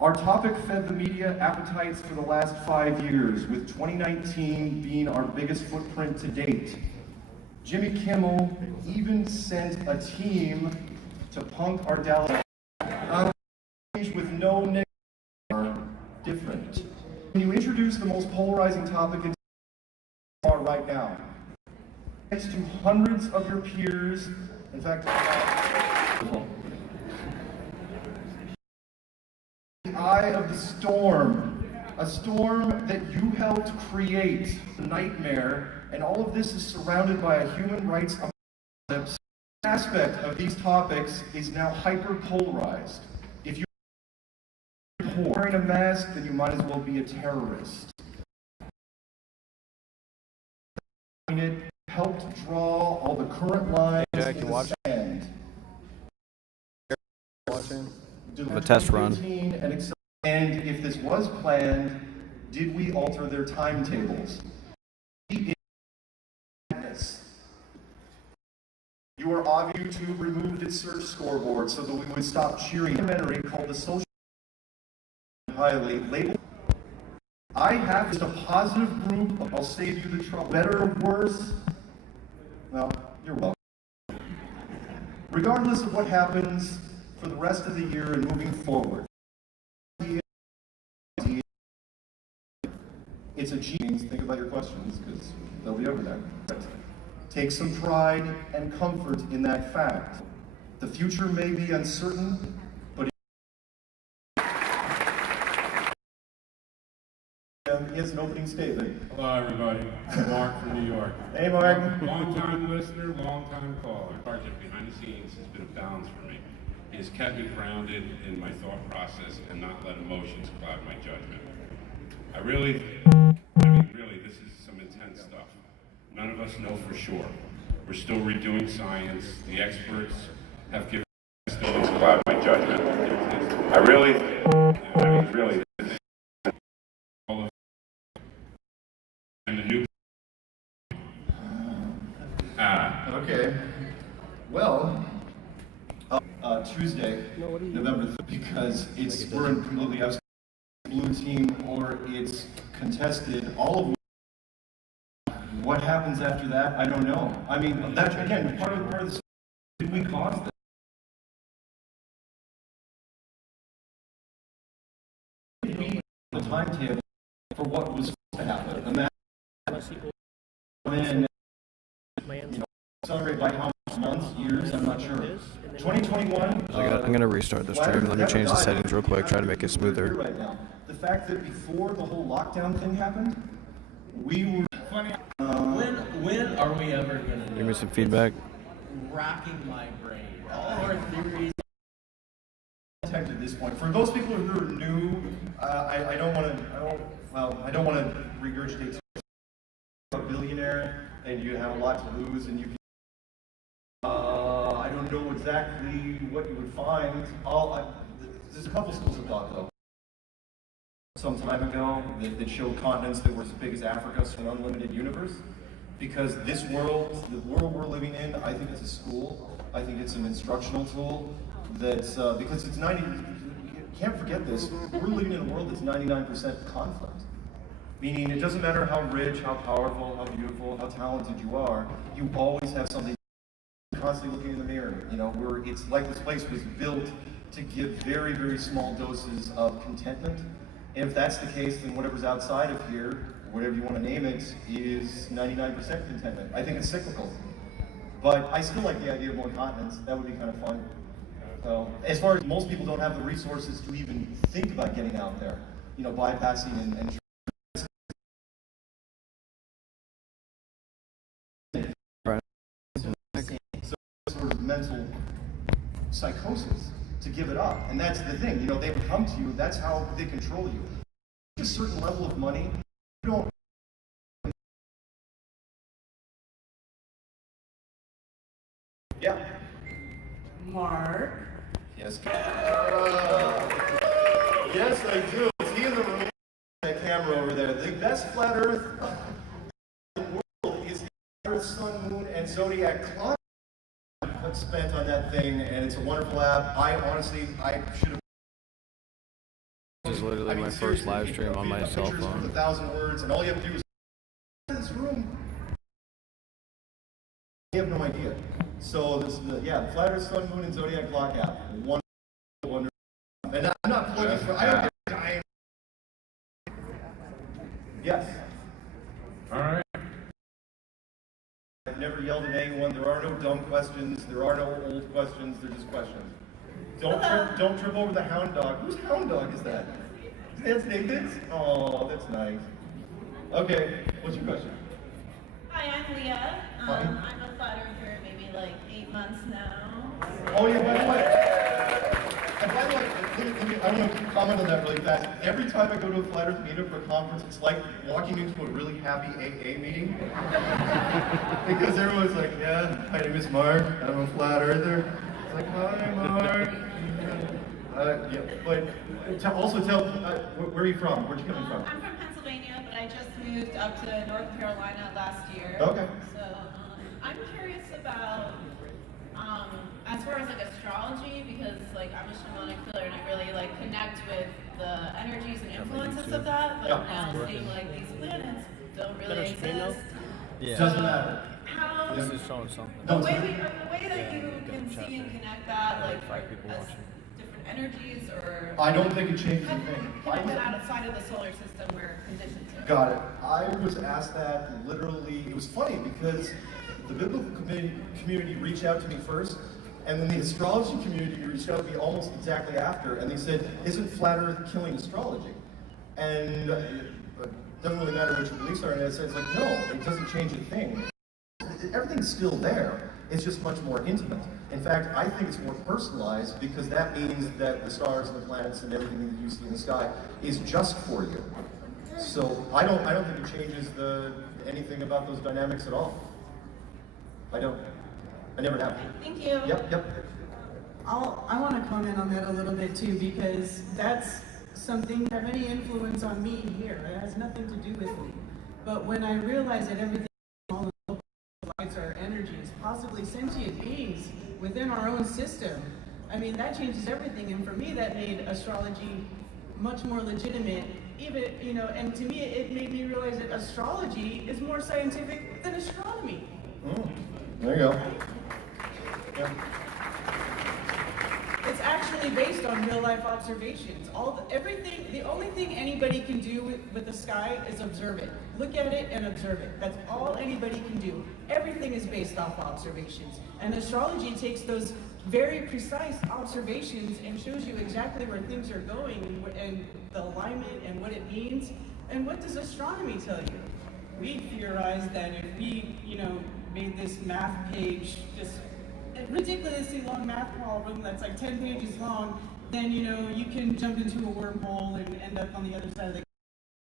Our topic fed the media appetites for the last 5 years, with 2019 being our biggest footprint to date. Jimmy Kimmel even sent a team to punk our Dallas with no negative are different. Can you introduce the most polarizing topic in right now? Next to hundreds of your peers, in fact, the eye of the storm, a storm that you helped create, a nightmare, and all of this is surrounded by a human rights apocalypse. The aspect of these topics is now hyper-polarized. If you're wearing a mask, then you might as well be a terrorist. It helped draw all the current lines in the sand. A test run. And if this was planned, did we alter their timetables? Your YouTube removed its search scoreboard so that we would stop cheering. A documentary called The Social highly labeled. I have just a positive group. I'll save you the trouble. Better or worse? Well, you're welcome. Regardless of what happens for the rest of the year and moving forward, it's a genius. Think about your questions because they'll be over there. Take some pride and comfort in that fact. The future may be uncertain, but he has an opening statement. Hello, everybody. I'm Mark from New York. Hey, Mark. Long-time listener, long-time caller. Sargent, behind the scenes, has been a balance for me. He has kept me grounded in my thought process and not let emotions cloud my judgment. Really, this is some intense stuff. None of us know for sure. We're still redoing science. The experts have given us still cloud my judgment. Really, all of and the new. Okay. Well, Tuesday, November 3rd, because we're in completely absent blue team or it's contested. All of what happens after that, I don't know. I mean, that again, part of the did we cause this? The timetable for what was supposed to happen. And accelerate by how much months, years, I'm not sure. 2021. I'm gonna restart the stream. Let me change the settings real quick. Try to make it smoother. Right now, the fact that before the whole lockdown thing happened, we were funny. When are we ever gonna give me some feedback? Racking my brain. All our theories. At this point, for those people who are new, I don't want to regurgitate a billionaire, and you have a lot to lose, and you. I don't know exactly what you would find. There's a couple schools of thought though. Some time ago, that showed continents that were as big as Africa, so an unlimited universe. Because this world, the world we're living in, I think it's a school. I think it's an instructional tool. That's because it's 90. You can't forget this. We're living in a world that's 99% conflict. Meaning, it doesn't matter how rich, how powerful, how beautiful, how talented you are. You always have something. Constantly looking in the mirror. You know, it's like this place was built to give very, very small doses of contentment. And if that's the case, then whatever's outside of here, whatever you want to name it, is 99% contentment. I think it's cyclical. But I still like the idea of more continents. That would be kind of fun. So, as far as most people don't have the resources to even think about getting out there, you know, bypassing and sort of mental psychosis to give it up. And that's the thing, you know, they would come to you, that's how they control you. A certain level of money, you don't. Yeah. Mark? Yes. Yes, I do. Is he in the room? That camera over there. The best flat Earth in the world is the Earth, Sun, Moon, and Zodiac clock spent on that thing, and it's a wonderful app. I honestly, I should have literally my first live stream on my cell pictures with phone. 1,000 words, and all you have to do is this room. You have no idea. So this, the Flat Earth Sun, Moon, and Zodiac Clock app. Wonderful. And I'm not plugging for. I don't get dying. Yes. All right. I've never yelled at anyone. There are no dumb questions. There are no old questions. They're just questions. Don't trip over the hound dog. Whose hound dog is that? That's Nathan's? Oh, that's nice. Okay, what's your question? Hi, I'm Leah. Hi. I'm a flat earther, maybe like 8 months now. Oh yeah, by the way, I want to comment on that really fast. Every time I go to a Flat Earth meetup or conference, it's like walking into a really happy AA meeting. Because everyone's like, yeah, my name is Mark, I'm a Flat Earther. It's like, hi Mark. Yeah, but also tell, where are you from? Where'd you come from? I'm from Pennsylvania, but I just moved up to North Carolina last year. Okay. So I'm curious about, as far as like astrology, because like I'm a shamanic healer and I really like connect with the energies and influences of that. But now seeing like these planets don't really exist. Yeah. Doesn't matter. How This is showing something. the way that you can see and connect that, like people as watching. different energies, or I don't think it changes a thing. connect it outside of the solar system where conditioned to. Got it. I was asked that literally, it was funny because the biblical community reached out to me first, and then the astrology community reached out to me almost exactly after, and they said, isn't Flat Earth killing astrology? And it doesn't really matter what your beliefs are, and I said, it's like, no, it doesn't change a thing. Everything's still there, it's just much more intimate. In fact, I think it's more personalized because that means that the stars and the planets and everything that you see in the sky is just for you. So I don't think it changes anything about those dynamics at all. I don't. I never have. Thank you. Yep. I want to comment on that a little bit too, because that's something that had any influence on me here. It has nothing to do with me. But when I realized that everything all the lights are energies, possibly sentient beings within our own system, I mean, that changes everything. And for me, that made astrology much more legitimate. Even, and to me, it made me realize that astrology is more scientific than astronomy. There you go. Yeah. It's actually based on real life observations. Everything, the only thing anybody can do with the sky is observe it. Look at it and observe it. That's all anybody can do. Everything is based off observations. And astrology takes those very precise observations and shows you exactly where things are going and the alignment and what it means. And what does astronomy tell you? We theorize that if we, made this math page, just a ridiculously long math problem that's like 10 pages long, then you can jump into a wormhole and end up on the other side of the.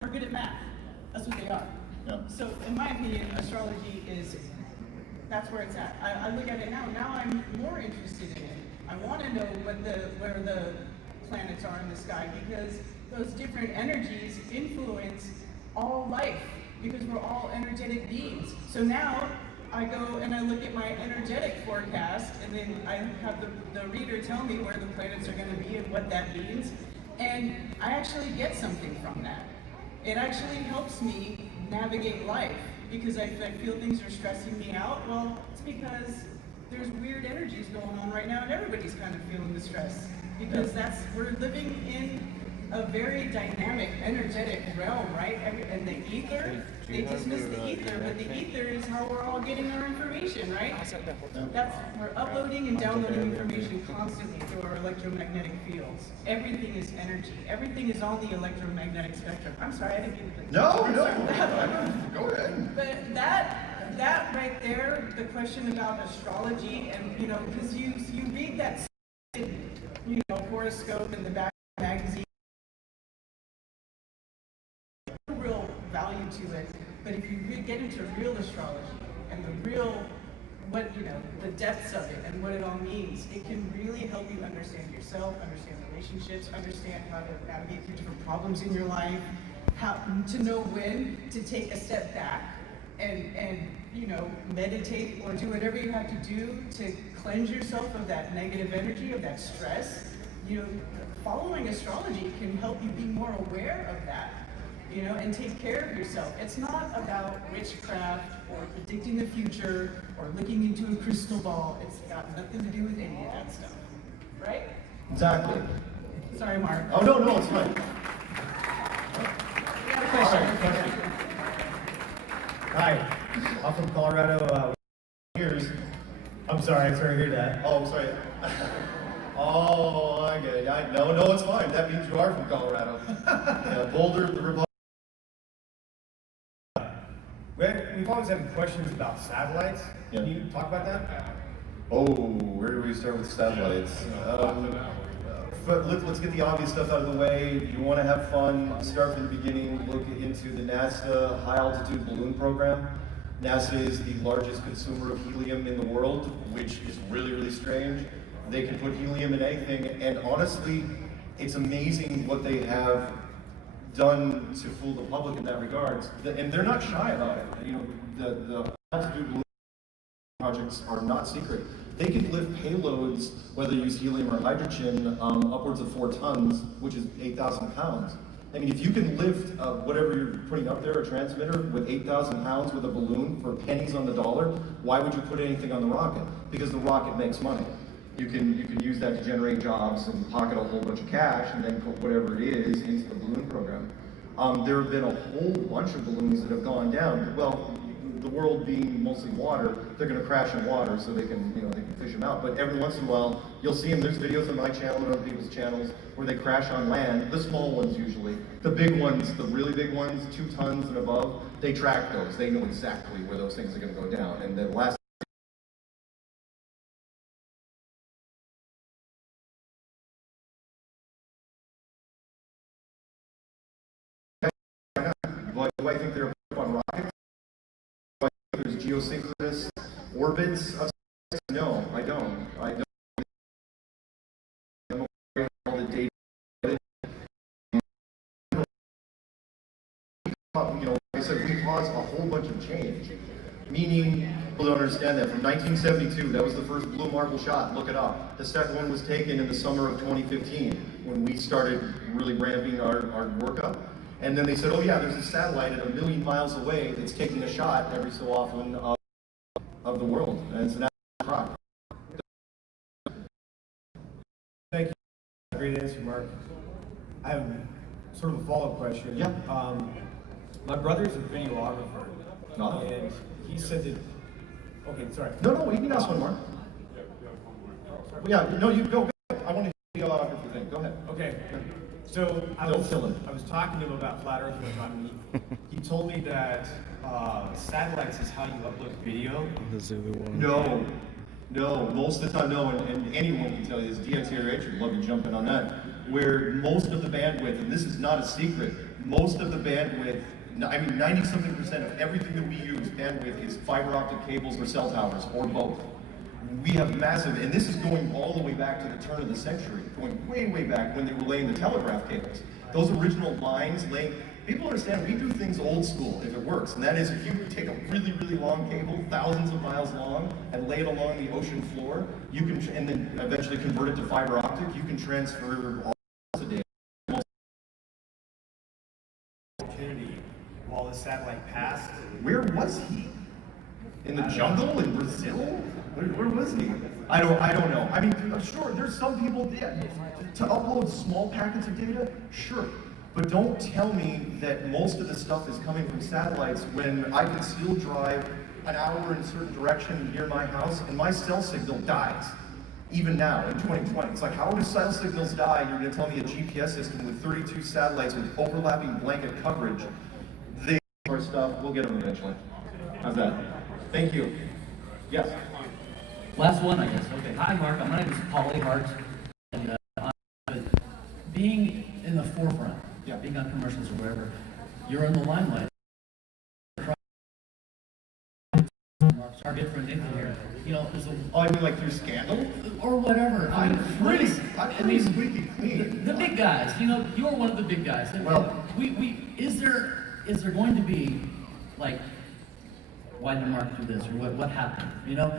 We're good at math. That's what they are. Yeah. So in my opinion, astrology that's where it's at. I look at it now. Now I'm more interested in it. I want to know where the planets are in the sky, because those different energies influence all life, because we're all energetic beings. So now I go and I look at my energetic forecast, and then I have the reader tell me where the planets are going to be and what that means, and I actually get something from that. It actually helps me navigate life, because I feel things are stressing me out. Well, it's because there's weird energies going on right now, and everybody's kind of feeling the stress, because we're living in a very dynamic, energetic realm, right? And the ether, they dismiss the ether, but the ether is how we're all getting our information, right? We're uploading and downloading information constantly through our electromagnetic fields. Everything is energy. Everything is on the electromagnetic spectrum. I'm sorry, I didn't get it. No. Go ahead. But that right there, the question about astrology, and because you read that, horoscope in the back of the magazine. Real value to it, but if you get into real astrology and the depths of it and what it all means, it can really help you understand yourself, understand relationships, understand how to navigate through different problems in your life, how to know when to take a step back and meditate or do whatever you have to do to cleanse yourself of that negative energy, of that stress. you know, following astrology can help you be more aware of that, you know, and take care of yourself. It's not about witchcraft or predicting the future or looking into a crystal ball. It's got nothing to do with any of that stuff, right? Exactly. Sorry, Mark. Oh, no, it's fine. You got a question? All right, question. Hi, I'm from Colorado. Here's. I'm sorry to hear that. Oh, I'm sorry. Oh, I get it. No, it's fine. That means you are from Colorado. Yeah, Boulder, the Republic. We've always had questions about satellites. Yeah. Can you talk about that? Oh, where do we start with satellites? But let's get the obvious stuff out of the way. You want to have fun, start from the beginning, look into the NASA High Altitude Balloon Program. NASA is the largest consumer of helium in the world, which is really, really strange. They can put helium in anything, and honestly, it's amazing what they have done to fool the public in that regards. And they're not shy about it. You know, the altitude balloon projects are not secret. They can lift payloads, whether you use helium or hydrogen, upwards of 4 tons, which is 8,000 pounds. I mean, if you can lift whatever you're putting up there, a transmitter, with 8,000 pounds with a balloon for pennies on the dollar, why would you put anything on the rocket? Because the rocket makes money. You can use that to generate jobs and pocket a whole bunch of cash and then put whatever it is into the balloon program. There have been a whole bunch of balloons that have gone down. Well, the world being mostly water, they're going to crash in water so they can, they can fish them out. But every once in a while, you'll see them. There's videos on my channel and other people's channels where they crash on land. The small ones usually. The big ones, the really big ones, 2 tons and above, they track those. They know exactly where those things are going to go down. And the last do I think they're up on rockets? Do I think there's geosynchronous orbits of space? No, I don't. I don't. I'm aware of all the data. I said we caused a whole bunch of change. Meaning, people don't understand that. From 1972, that was the first blue marble shot. Look it up. The second one was taken in the summer of 2015 when we started really ramping our work up. And then they said, oh yeah, there's a satellite at 1 million miles away that's taking a shot every so often of the world. And it's an absolute rock. Thank you. Great answer, Mark. I have sort of a follow-up question. Yeah. My brother's a videographer. No. And he said that, okay, sorry. No, you can ask one more. Yeah, no, you go. I want to hear the videographer thing. Go ahead. Okay. So I was talking to him about flat Earth one time, and he told me that satellites is how you upload video. The Zulu one. No, most of the time, no, and anyone can tell you this. DXRH would love to jump in on that. Where most of the bandwidth, and this is not a secret, most of the bandwidth, I mean 90-something% of everything that we use, bandwidth, is fiber optic cables or cell towers, or both. We have massive, and this is going all the way back to the turn of the century, going way, way back when they were laying the telegraph cables. Those original lines laying, people understand we do things old school if it works, and that is if you take a really, really long cable, thousands of miles long, and lay it along the ocean floor, you can, and then eventually convert it to fiber optic, you can transfer all the data. Opportunity while the satellite passed. Where was he? In the jungle in Brazil? Where was he? I don't know. I mean, I'm sure there's some people, yeah, to upload small packets of data, sure. But don't tell me that most of the stuff is coming from satellites when I can still drive an hour in a certain direction near my house and my cell signal dies. Even now, in 2020. It's like, how do cell signals die? You're going to tell me a GPS system with 32 satellites with overlapping blanket coverage. They our stuff, we'll get them eventually. How's that? Thank you. Yes. Last one, I guess. Okay. Hi, Mark. My name is Polly Hart. And being in the forefront, being on commercials or wherever, you're in the limelight. Sargent for Nathan here. There's a. Oh, I mean like through Scandal? Or whatever. I'm pretty squeaky clean. The big guys. You're one of the big guys. And is there going to be like, why did Mark do this, or what happened? We don't,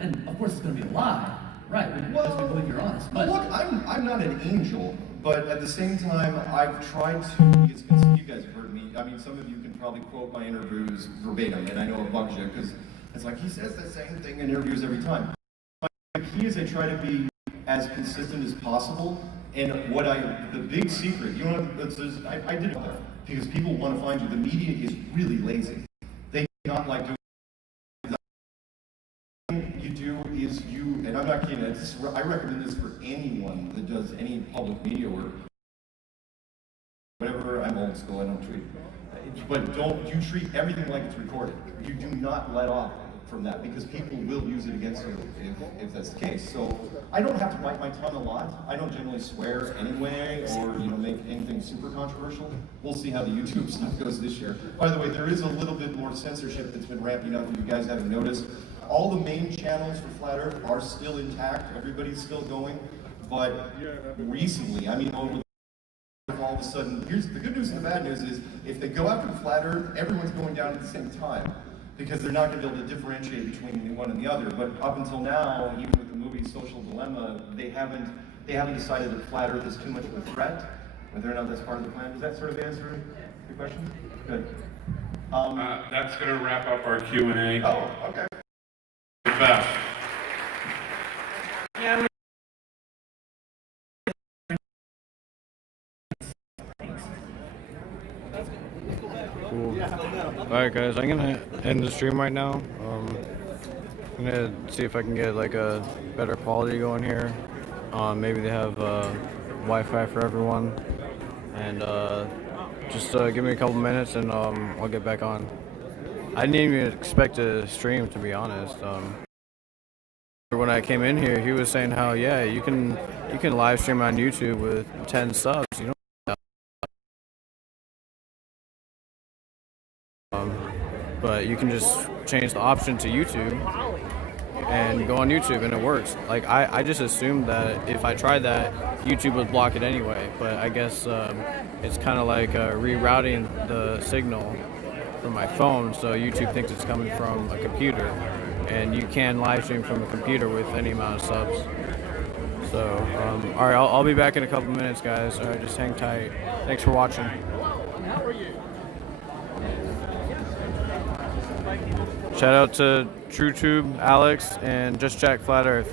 and of course it's going to be a lie, Right, because we believe you're honest. Well, But look, I'm not an angel, but at the same time, I've tried to be as consistent. You guys have heard me. I mean, some of you can probably quote my interviews verbatim, and I know it bugs you because it's like he says the same thing in interviews every time. My key is I try to be as consistent as possible. And the big secret, you know, I did it because people want to find you. The media is really lazy. They do not like doing. You do is you, and I'm not kidding. I recommend this for anyone that does any public media work. Whatever, I'm old school. I don't tweet, but you treat everything like it's recorded. You do not let off from that because people will use it against you if that's the case. So I don't have to bite my tongue a lot. I don't generally swear anyway, or make anything super controversial. We'll see how the YouTube stuff goes this year. By the way, there is a little bit more censorship that's been ramping up. If you guys haven't noticed, all the main channels for Flat Earth are still intact. Everybody's still going, but recently, I mean, over all of a sudden, here's the good news and the bad news is if they go after the Flat Earth, everyone's going down at the same time because they're not going to be able to differentiate between the one and the other. But up until now, even with the movie Social Dilemma, they haven't decided that Flat Earth is too much of a threat, whether or not that's part of the plan. Does that sort of answer the question? Good. That's going to wrap up our Q&A. Oh, okay. Beth. Cool. Alright guys, I'm gonna end the stream right now. I'm gonna see if I can get like a better quality going here. Maybe they have Wi-Fi for everyone. And just give me a couple minutes and I'll get back on. I didn't even expect to stream, to be honest. When I came in here, he was saying how you can live stream on YouTube with 10 subs. You know. But you can just change the option to YouTube and go on YouTube and it works. Like I just assumed that if I tried that, YouTube would block it anyway. But I guess it's kind of like rerouting the signal from my phone, so YouTube thinks it's coming from a computer, and you can live stream from a computer with any amount of subs. So all right, I'll be back in a couple minutes, guys. All right, just hang tight. Thanks for watching. Shout out to TrueTube, Alex, and Just Jack Flat Earth.